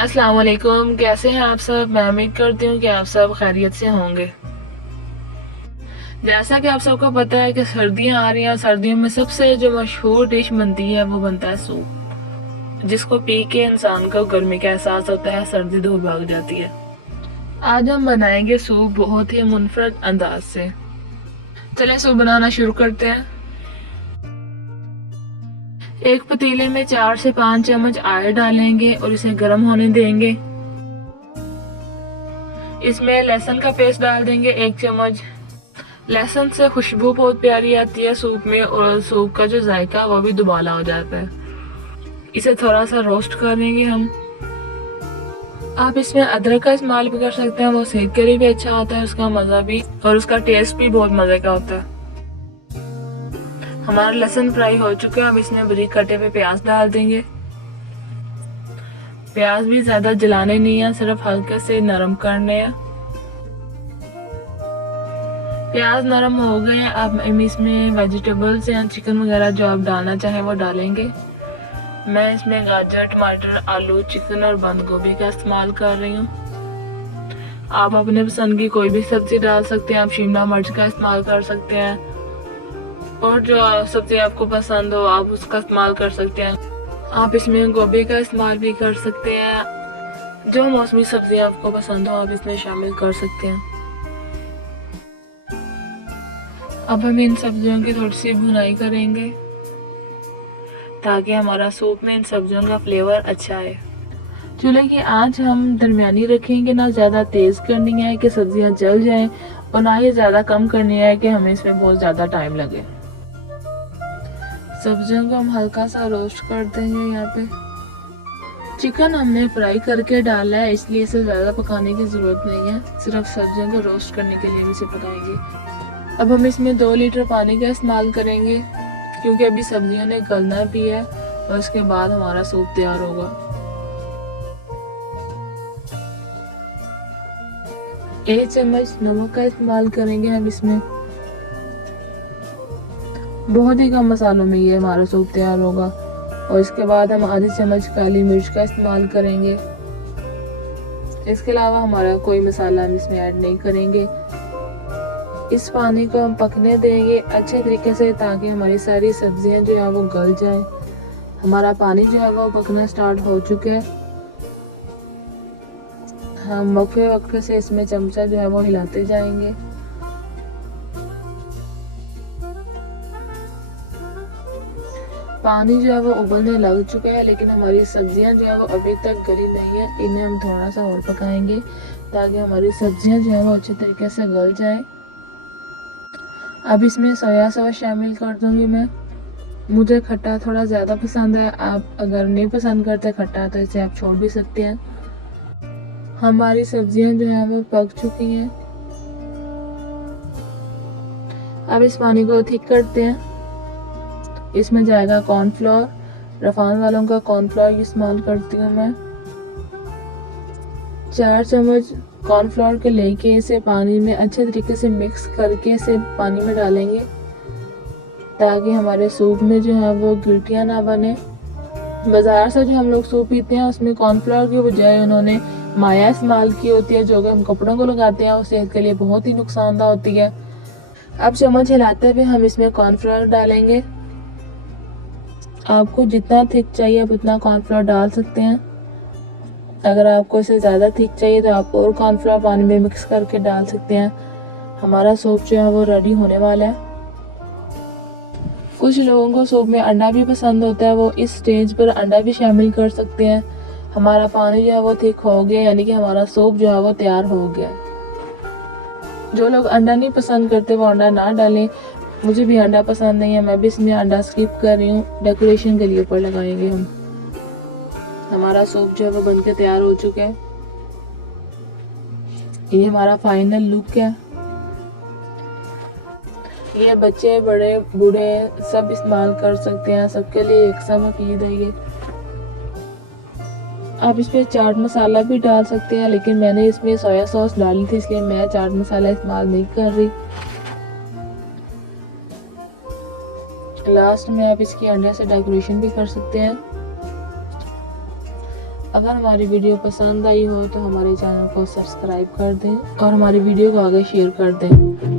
अस्सलाम वालेकुम। कैसे हैं आप सब? मैं उम्मीद करती हूँ कि आप सब खैरियत से होंगे। जैसा कि आप सबको पता है कि सर्दियाँ आ रही हैं और सर्दियों में सबसे जो मशहूर डिश बनती है वो बनता है सूप, जिसको पी के इंसान को गर्मी का एहसास होता है, सर्दी दूर भाग जाती है। आज हम बनाएंगे सूप बहुत ही मुनफरद अंदाज से। चलें सूप बनाना शुरू करते हैं। एक पतीले में 4 से 5 चम्मच आयल डालेंगे और इसे गर्म होने देंगे। इसमें लहसुन का पेस्ट डाल देंगे 1 चम्मच। लहसुन से खुशबू बहुत प्यारी आती है सूप में और सूप का जो जायका वो भी दुबाला हो जाता है। इसे थोड़ा सा रोस्ट करेंगे हम। आप इसमें अदरक का इस्तेमाल भी कर सकते हैं, वो सेहत के लिए भी अच्छा होता है, उसका मज़ा भी और उसका टेस्ट भी बहुत मज़े का होता है। हमारा लहसुन फ्राई हो चुका है, अब इसमें बारीक कटे हुए प्याज डाल देंगे। प्याज भी ज़्यादा जलाने नहीं है, सिर्फ हल्के से नरम करने हैं। प्याज नरम हो गए हैं, अब हम इसमें वेजिटेबल्स या चिकन वगैरह जो आप डालना चाहें वो डालेंगे। मैं इसमें गाजर, टमाटर, आलू, चिकन और बंद गोभी का इस्तेमाल कर रही हूँ। आप अपने पसंद की कोई भी सब्जी डाल सकते हैं, आप शिमला मिर्च का इस्तेमाल कर सकते हैं और जो सब्जी आपको पसंद हो आप उसका इस्तेमाल कर सकते हैं। आप इसमें गोभी का इस्तेमाल भी कर सकते हैं। जो मौसमी सब्जी आपको पसंद हो आप इसमें शामिल कर सकते हैं। अब हम इन सब्जियों की थोड़ी सी भुनाई करेंगे ताकि हमारा सूप में इन सब्जियों का फ्लेवर अच्छा आए। चूल्हे की आंच हम दरमियानी रखेंगे, ना ज़्यादा तेज़ करनी है कि सब्जियां जल जाएं और ना ही ज़्यादा कम करनी है कि हमें इसमें बहुत ज़्यादा टाइम लगे। सब्जियों को हम हल्का सा रोस्ट कर देंगे। यहाँ पे चिकन हमने फ्राई करके डाला है, इसलिए इसे ज़्यादा पकाने की ज़रूरत नहीं है, सिर्फ सब्जियों को रोस्ट करने के लिए इसे पकाएंगे। अब हम इसमें 2 लीटर पानी का इस्तेमाल करेंगे क्योंकि अभी सब्जियों ने गलना भी है और उसके बाद हमारा सूप तैयार होगा। 1 चम्मच नमक का इस्तेमाल करेंगे हम इसमें। बहुत ही कम मसालों में ये हमारा सूप तैयार होगा। और इसके बाद हम आधी चम्मच काली मिर्च का इस्तेमाल करेंगे। इसके अलावा हमारा कोई मसाला हम इसमें ऐड नहीं करेंगे। इस पानी को हम पकने देंगे अच्छे तरीके से ताकि हमारी सारी सब्जियां जो है वो गल जाएं। हमारा पानी जो है वो पकना स्टार्ट हो चुका है। हम वक्फे वक्फे से इसमें चमचा जो है वो हिलाते जाएंगे। पानी जो है वो उबलने लग चुका है, लेकिन हमारी सब्जियां जो है वो अभी तक गली नहीं है। इन्हें हम थोड़ा सा और पकाएंगे ताकि हमारी सब्जियां जो है वो अच्छे तरीके से गल जाएं। अब इसमें सोया सॉस शामिल कर दूंगी मैं। मुझे खट्टा थोड़ा ज़्यादा पसंद है, आप अगर नहीं पसंद करते खट्टा तो इसे आप छोड़ भी सकते हैं। हमारी सब्जियां जो है वो पक चुकी हैं। अब इस पानी को ठीक करते हैं। इसमें जाएगा कॉर्नफ्लोर। रफान वालों का कॉर्नफ्लोर इस्तेमाल करती हूँ मैं। 4 चम्मच कॉर्नफ्लोर के लेके इसे पानी में अच्छे तरीके से मिक्स करके इसे पानी में डालेंगे ताकि हमारे सूप में जो है वो गिल्टियाँ ना बने। बाजार से जो हम लोग सूप पीते हैं उसमें कॉर्नफ्लोर की बजाय उन्होंने माया इस्तेमाल की होती है, जो कि हम कपड़ों को लगाते हैं और सेहत के लिए बहुत ही नुकसानदा होती है। अब चम्मच हिलाते हुए हम इसमें कॉर्नफ्लोर डालेंगे। आपको जितना थिक चाहिए आप उतना कॉर्नफ्लोर डाल सकते हैं। अगर आपको इसे ज़्यादा थिक चाहिए तो आप और कॉर्नफ्लोर पानी में मिक्स करके डाल सकते हैं। हमारा सूप जो है वो रेडी होने वाला है। कुछ लोगों को सूप में अंडा भी पसंद होता है, वो इस स्टेज पर अंडा भी शामिल कर सकते हैं। हमारा पानी जो है वो थिक हो गया, यानी कि हमारा सूप जो है वो तैयार हो गया। जो लोग अंडा नहीं पसंद करते वो अंडा ना डालें। मुझे भी अंडा पसंद नहीं है, मैं भी इसमें अंडा स्किप कर रही हूँ। डेकोरेशन के लिए ऊपर लगाएंगे हम। हमारा सूप जो है वो बनके तैयार हो चुका है। ये हमारा फाइनल लुक है। ये बच्चे बड़े बूढ़े सब इस्तेमाल कर सकते हैं, सबके लिए एक मफीद है ये। आप इसमें चाट मसाला भी डाल सकते हैं, लेकिन मैंने इसमें सोया सॉस डाली थी इसलिए मैं चाट मसाला इस्तेमाल नहीं कर रही। लास्ट में आप इसकी अंडे से डेकोरेशन भी कर सकते हैं। अगर हमारी वीडियो पसंद आई हो तो हमारे चैनल को सब्सक्राइब कर दें और हमारी वीडियो को आगे शेयर कर दें।